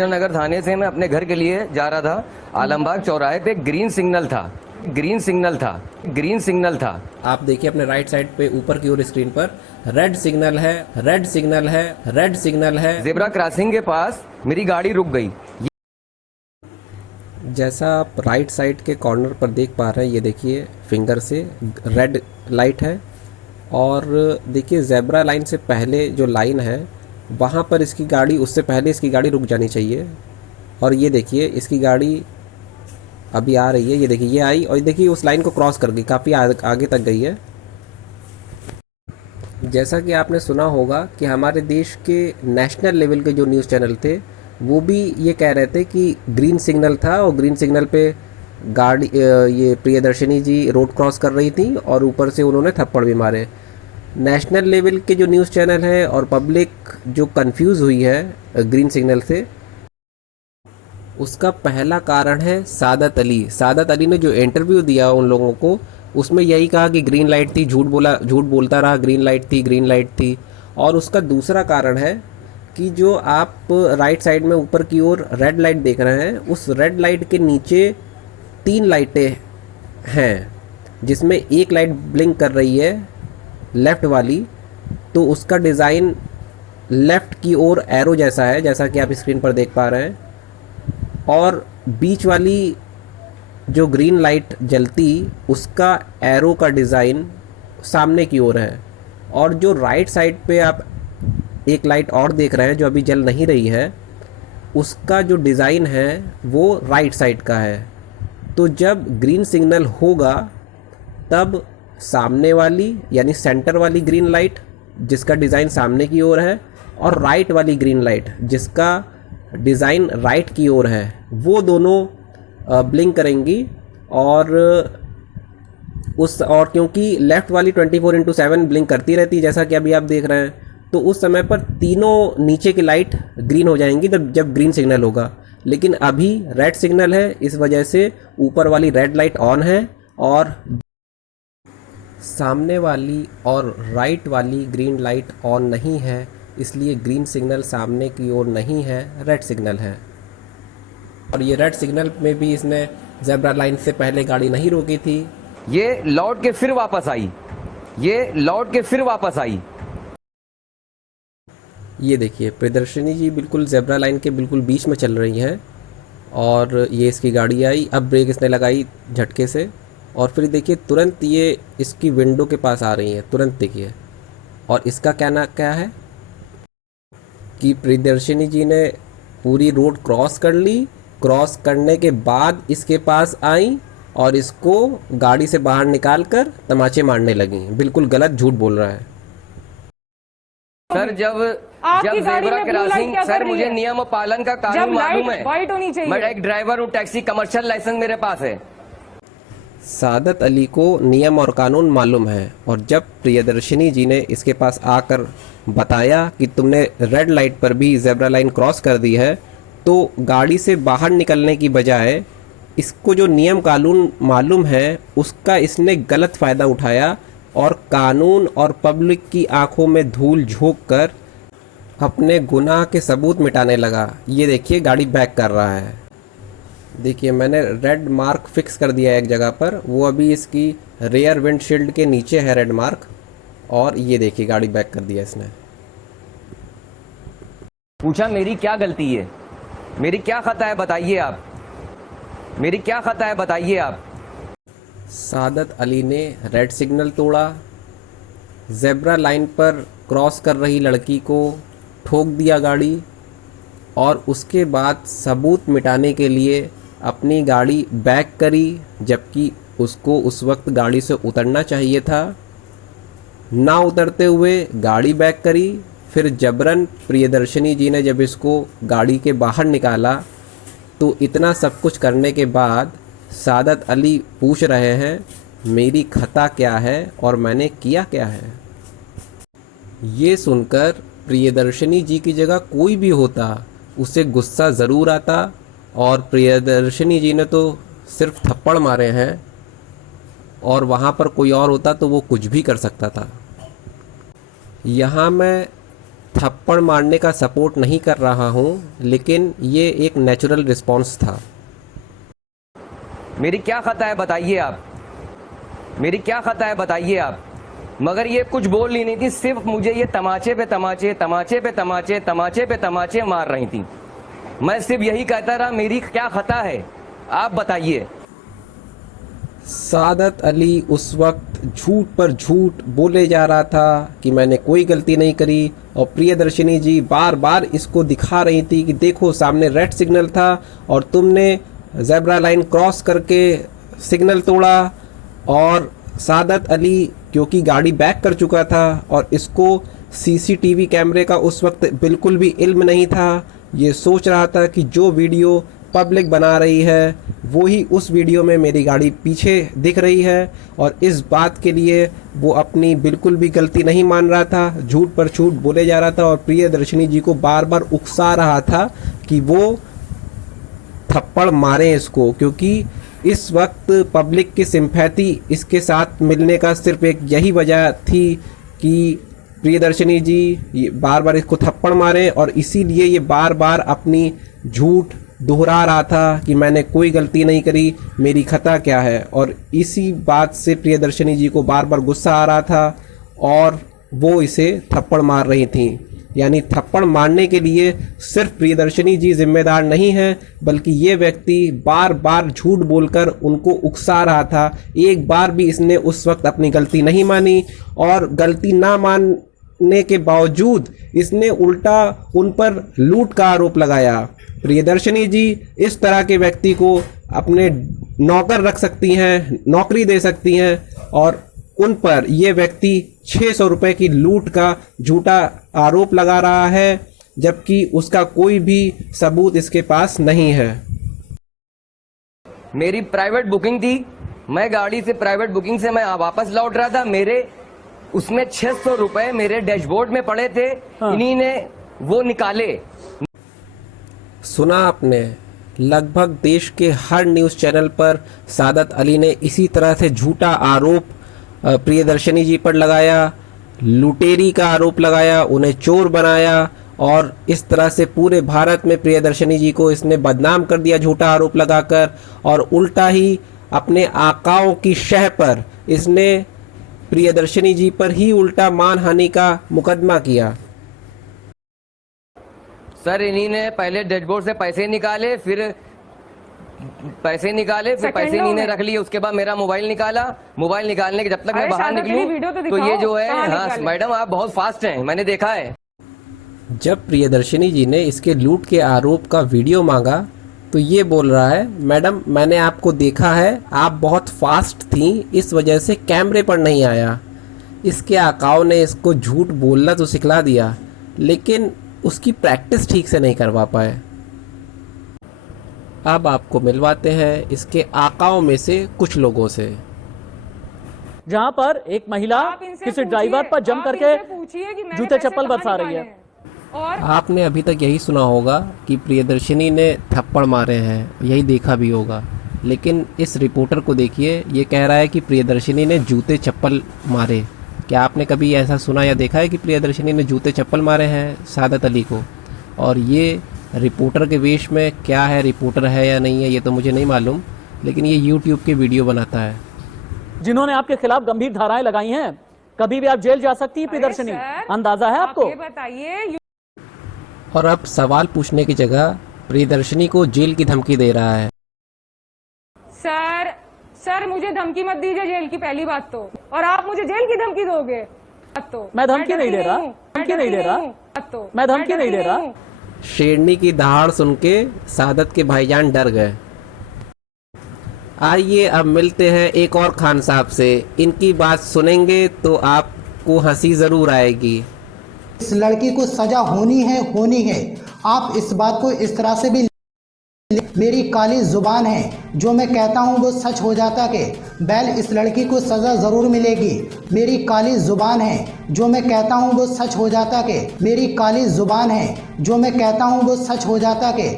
नगर थाने से मैं अपने घर के लिए जा रहा था। आलमबाग चौराहे पे ग्रीन सिग्नल था, ग्रीन सिग्नल था, ग्रीन सिग्नल था। आप देखिए अपने राइट साइड पे ऊपर की ओर स्क्रीन पर रेड सिग्नल है, रेड सिग्नल है, रेड सिग्नल है। जेब्रा क्रॉसिंग के पास मेरी गाड़ी रुक गई। जैसा आप राइट साइड के कॉर्नर पर देख पा रहे हैं, ये देखिए फिंगर से रेड लाइट है। और देखिए जेब्रा लाइन से पहले जो लाइन है वहाँ पर इसकी गाड़ी, उससे पहले इसकी गाड़ी रुक जानी चाहिए। और ये देखिए इसकी गाड़ी अभी आ रही है, ये देखिए ये आई और देखिए उस लाइन को क्रॉस कर गई, काफ़ी आगे तक गई है। जैसा कि आपने सुना होगा कि हमारे देश के नेशनल लेवल के जो न्यूज़ चैनल थे वो भी ये कह रहे थे कि ग्रीन सिग्नल था और ग्रीन सिग्नल पे गाड़ी ये प्रियदर्शनी जी रोड क्रॉस कर रही थी और ऊपर से उन्होंने थप्पड़ भी मारे। नेशनल लेवल के जो न्यूज़ चैनल है और पब्लिक जो कंफ्यूज हुई है ग्रीन सिग्नल से, उसका पहला कारण है सादत अली। सादत अली ने जो इंटरव्यू दिया उन लोगों को, उसमें यही कहा कि ग्रीन लाइट थी, झूठ बोलता रहा, ग्रीन लाइट थी, ग्रीन लाइट थी। और उसका दूसरा कारण है कि जो आप राइट साइड में ऊपर की ओर रेड लाइट देख रहे हैं, उस रेड लाइट के नीचे 3 लाइटें हैं, जिसमें एक लाइट ब्लिंक कर रही है लेफ़्ट वाली, तो उसका डिज़ाइन लेफ़्ट की ओर एरो जैसा है, जैसा कि आप स्क्रीन पर देख पा रहे हैं। और बीच वाली जो ग्रीन लाइट जलती, उसका एरो का डिज़ाइन सामने की ओर है। और जो राइट साइड पे आप एक लाइट और देख रहे हैं जो अभी जल नहीं रही है, उसका जो डिज़ाइन है वो राइट साइड का है। तो जब ग्रीन सिग्नल होगा तब सामने वाली यानी सेंटर वाली ग्रीन लाइट जिसका डिज़ाइन सामने की ओर है और राइट वाली ग्रीन लाइट जिसका डिज़ाइन राइट की ओर है, वो दोनों ब्लिंक करेंगी। और क्योंकि लेफ़्ट वाली 24/7 ब्लिंक करती रहती है, जैसा कि अभी आप देख रहे हैं, तो उस समय पर तीनों नीचे की लाइट ग्रीन हो जाएंगी जब ग्रीन सिग्नल होगा। लेकिन अभी रेड सिग्नल है, इस वजह से ऊपर वाली रेड लाइट ऑन है और सामने वाली और राइट वाली ग्रीन लाइट ऑन नहीं है, इसलिए ग्रीन सिग्नल सामने की ओर नहीं है, रेड सिग्नल है। और ये रेड सिग्नल में भी इसने ज़ेब्रा लाइन से पहले गाड़ी नहीं रोकी थी। ये लौट के फिर वापस आई, ये लौट के फिर वापस आई। ये देखिए प्रियदर्शनी जी बिल्कुल ज़ेब्रा लाइन के बिल्कुल बीच में चल रही हैं और ये इसकी गाड़ी आई, अब ब्रेक इसने लगाई झटके से और फिर देखिए तुरंत ये इसकी विंडो के पास आ रही है, तुरंत देखिए। और इसका क्या है कि प्रियदर्शनी जी ने पूरी रोड क्रॉस कर ली, क्रॉस करने के बाद इसके पास आई और इसको गाड़ी से बाहर निकालकर तमाचे मारने लगी। बिल्कुल गलत, झूठ बोल रहा है सर। जब जेब्रा क्रॉसिंग, सर मुझे नियम पालन का कानून मालूम है, वाइट होनी चाहिए। मैं एक ड्राइवर हूँ, टैक्सी कमर्शियल लाइसेंस मेरे पास है। सादत अली को नियम और कानून मालूम है और जब प्रियदर्शनी जी ने इसके पास आकर बताया कि तुमने रेड लाइट पर भी ज़ेब्रा लाइन क्रॉस कर दी है, तो गाड़ी से बाहर निकलने की बजाय इसको जो नियम कानून मालूम है उसका इसने गलत फ़ायदा उठाया और कानून और पब्लिक की आंखों में धूल झोंक कर अपने गुनाह के सबूत मिटाने लगा। ये देखिए गाड़ी बैक कर रहा है। देखिए मैंने रेड मार्क फिक्स कर दिया है एक जगह पर, वो अभी इसकी रेयर विंडशील्ड के नीचे है रेड मार्क। और ये देखिए गाड़ी बैक कर दिया इसने। पूछा मेरी क्या गलती है, मेरी क्या खता है बताइए आप, मेरी क्या खता है बताइए आप। सादत अली ने रेड सिग्नल तोड़ा, ज़ेब्रा लाइन पर क्रॉस कर रही लड़की को ठोक दिया गाड़ी और उसके बाद सबूत मिटाने के लिए अपनी गाड़ी बैक करी, जबकि उसको उस वक्त गाड़ी से उतरना चाहिए था। ना उतरते हुए गाड़ी बैक करी। फिर जबरन प्रियदर्शनी जी ने जब इसको गाड़ी के बाहर निकाला, तो इतना सब कुछ करने के बाद सादत अली पूछ रहे हैं मेरी खता क्या है और मैंने किया क्या है। ये सुनकर प्रियदर्शनी जी की जगह कोई भी होता उसे गुस्सा ज़रूर आता और प्रियदर्शनी जी ने तो सिर्फ थप्पड़ मारे हैं और वहाँ पर कोई और होता तो वो कुछ भी कर सकता था। यहाँ मैं थप्पड़ मारने का सपोर्ट नहीं कर रहा हूँ, लेकिन ये एक नेचुरल रिस्पॉन्स था। मेरी क्या खता है बताइए आप, मेरी क्या खता है बताइए आप। मगर ये कुछ बोल ही नहीं थी, सिर्फ मुझे ये तमाचे पे तमाचे, तमाचे पे तमाचे, तमाचे पे तमाचे मार रही थी। मैं सिर्फ यही कहता रहा मेरी क्या खता है, आप बताइए। सादत अली उस वक्त झूठ पर झूठ बोले जा रहा था कि मैंने कोई गलती नहीं करी, और प्रियदर्शनी जी बार बार इसको दिखा रही थी कि देखो सामने रेड सिग्नल था और तुमने ज़ेब्रा लाइन क्रॉस करके सिग्नल तोड़ा। और सादत अली क्योंकि गाड़ी बैक कर चुका था और इसको सीसीटीवी कैमरे का उस वक्त बिल्कुल भी इल्म नहीं था, ये सोच रहा था कि जो वीडियो पब्लिक बना रही है वही उस वीडियो में मेरी गाड़ी पीछे दिख रही है, और इस बात के लिए वो अपनी बिल्कुल भी गलती नहीं मान रहा था, झूठ पर झूठ बोले जा रहा था और प्रियदर्शनी जी को बार बार उकसा रहा था कि वो थप्पड़ मारें इसको, क्योंकि इस वक्त पब्लिक की सिंपैथी इसके साथ मिलने का सिर्फ एक यही वजह थी कि प्रियदर्शनी जी बार बार इसको थप्पड़ मारें, और इसीलिए ये बार बार अपनी झूठ दोहरा रहा था कि मैंने कोई गलती नहीं करी, मेरी खता क्या है। और इसी बात से प्रियदर्शनी जी को बार बार गुस्सा आ रहा था और वो इसे थप्पड़ मार रही थी। यानी थप्पड़ मारने के लिए सिर्फ प्रियदर्शनी जी जिम्मेदार नहीं है, बल्कि ये व्यक्ति बार बार झूठ बोलकर उनको उकसा रहा था। एक बार भी इसने उस वक्त अपनी गलती नहीं मानी, और गलती ना मानने के बावजूद इसने उल्टा उन पर लूट का आरोप लगाया। प्रियदर्शनी जी इस तरह के व्यक्ति को अपने नौकर रख सकती हैं, नौकरी दे सकती हैं, और उन पर ये व्यक्ति 600 रुपये की लूट का झूठा आरोप लगा रहा है, जबकि उसका कोई भी सबूत इसके पास नहीं है। मेरी प्राइवेट बुकिंग थी, मैं गाड़ी से प्राइवेट बुकिंग से मैं वापस लौट रहा था, मेरे उसमें 600 रुपये मेरे डैशबोर्ड में पड़े थे। इन्हीं ने वो निकाले। सुना आपने, लगभग देश के हर न्यूज़ चैनल पर सादत अली ने इसी तरह से झूठा आरोप प्रियदर्शनी जी पर लगाया, लुटेरी का आरोप लगाया, उन्हें चोर बनाया, और इस तरह से पूरे भारत में प्रियदर्शनी जी को इसने बदनाम कर दिया झूठा आरोप लगाकर। और उल्टा ही अपने आकाओं की शह पर इसने प्रियदर्शनी जी पर ही उल्टा मानहानि का मुकदमा किया। सर इन्हीं ने पहले डैशबोर्ड से पैसे निकाले, फिर पैसे इन्हीं ने रख लिए, उसके बाद मेरा मोबाइल निकाला। मोबाइल निकालने के जब तक मैं बाहर निकलूं तो ये जो है, हाँ मैडम आप बहुत फास्ट हैं, मैंने देखा है। जब प्रियदर्शनी जी ने इसके लूट के आरोप का वीडियो मांगा तो ये बोल रहा है, मैडम मैंने आपको देखा है, आप बहुत फास्ट थी, इस वजह से कैमरे पर नहीं आया। इसके आकाओं ने इसको झूठ बोलना तो सिखला दिया, लेकिन उसकी प्रैक्टिस ठीक से नहीं करवा पाए। अब आपको मिलवाते हैं इसके आकाओं में से कुछ लोगों से। जहां पर एक महिला किसी ड्राइवर पर जम करके जूते चप्पल बरसा रही है। और आपने अभी तक यही सुना होगा कि प्रियदर्शनी ने थप्पड़ मारे हैं, यही देखा भी होगा, लेकिन इस रिपोर्टर को देखिए, ये कह रहा है कि प्रियदर्शनी ने जूते चप्पल मारे। क्या आपने कभी ऐसा सुना या देखा है कि प्रियदर्शनी ने जूते चप्पल मारे हैं सादत अली को? और ये रिपोर्टर के वेश में क्या है, रिपोर्टर है या नहीं है ये तो मुझे नहीं मालूम, लेकिन ये यूट्यूब के वीडियो बनाता है। जिन्होंने आपके खिलाफ गंभीर धाराएं लगाई हैं, कभी भी आप जेल जा सकती है प्रियदर्शनी, अंदाजा है आपको? बताइए। और अब सवाल पूछने की जगह प्रियदर्शनी को जेल की धमकी दे रहा है। सर मुझे धमकी मत दीजिए जेल की, पहली बात तो, और आप मुझे जेल की धमकी दोगे तो मैं धमकी नहीं दे रहा, मैं धमकी नहीं दे रहा। शेरनी की दहाड़ सुन के सादत के भाईजान डर गए। आइए अब मिलते हैं एक और खान साहब से, इनकी बात सुनेंगे तो आपको हंसी जरूर आएगी। इस लड़की को सजा होनी है। आप इस बात को इस तरह से भी, मेरी काली जुबान है, जो मैं कहता हूँ वो सच हो जाता कि बैल इस लड़की को सजा जरूर मिलेगी। मेरी काली जुबान है, जो मैं कहता हूँ वो सच हो जाता कि मेरी काली जुबान है, जो मैं कहता हूँ वो सच हो जाता कि